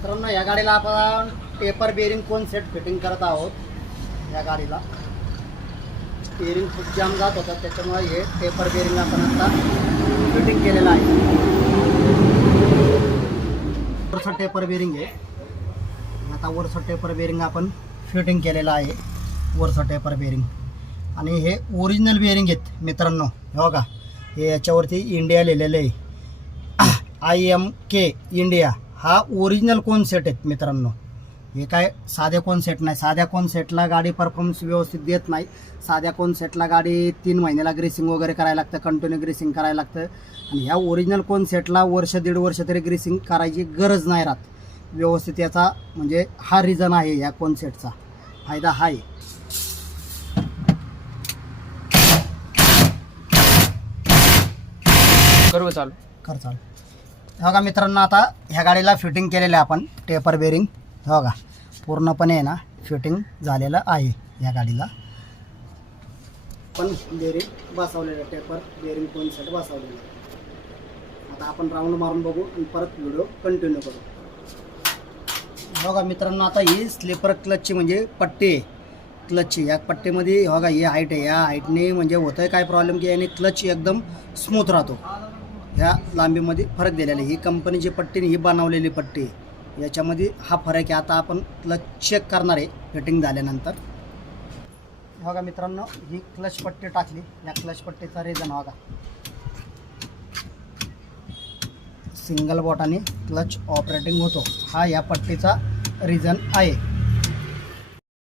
मित्रांनो, या गाडीला आपण टेपर बेरिंग कोन सेट फिटिंग करत आहोत. या गाडीला बेरिंग खूप जाम जात होता, त्याच्यामुळे हे टेपर बेरिंग आपण आता फिटिंग केलेलं आहे. वरचं टेपर बेरिंग आहे. आता वरचं टेपर बेरिंग आपण फिटिंग केलेलं आहे. वरचं टेपर बेरिंग आणि हे ओरिजिनल बेरिंग आहेत मित्रांनो. हे बघा, हे याच्यावरती इंडिया लिहिलेलं आहे. IMK इंडिया हा ओरिजिनल कोन सेट आहेत मित्रांनो. हे काय साध्या कोन सेट नाही. साध्या कोन सेटला गाडी परफॉर्मन्स व्यवस्थित देत नाही. साध्या कोन सेटला गाडी 3 महिन्याला ग्रेसिंग वगैरे करायला लागतं, कंटिन्यू ग्रेसिंग करायला लागतं. आणि ह्या ओरिजिनल कोन सेटला वर्ष 1.5 वर्ष तरी ग्रेसिंग करायची गरज नाही राहत व्यवस्थित. याचा म्हणजे हा रिझन आहे या कोन सेटचा. फायदा हा आहे. चालू कर चालू. बघा मित्रांनो, आता ह्या गाडीला फिटिंग केलेलं आहे आपण टेपर बेरिंग. बघा पूर्णपणे आहे ना फिटिंग झालेलं आहे या गाडीला. पण बेरिंग बसवलेलं, टेपर बेरिंग कोन सेट बसवलेलं. आता आपण राऊंड मारून बघू आणि परत व्हिडिओ कंटिन्यू करू. बघा मित्रांनो, आता ही स्लीपर क्लचची म्हणजे पट्टी आहे क्लचची. या पट्टीमध्ये बघा ही हाईट आहे. या हाईटने म्हणजे होतं आहे काय प्रॉब्लेम की याने क्लच एकदम स्मूथ राहतो. ह्या लांबीमध्ये फरक दिलेला आहे. ही कंपनीची पट्टी ही बनवलेली पट्टी आहे, याच्यामध्ये हा फरक आहे. आता आपण क्लच चेक करणार आहे फिटिंग झाल्यानंतर. बघा मित्रांनो, ही क्लच पट्टी टाकली. या क्लच पट्टीचा रिझन बघा, सिंगल बोटाने क्लच ऑपरेटिंग होतो, हा या पट्टीचा रिझन आहे.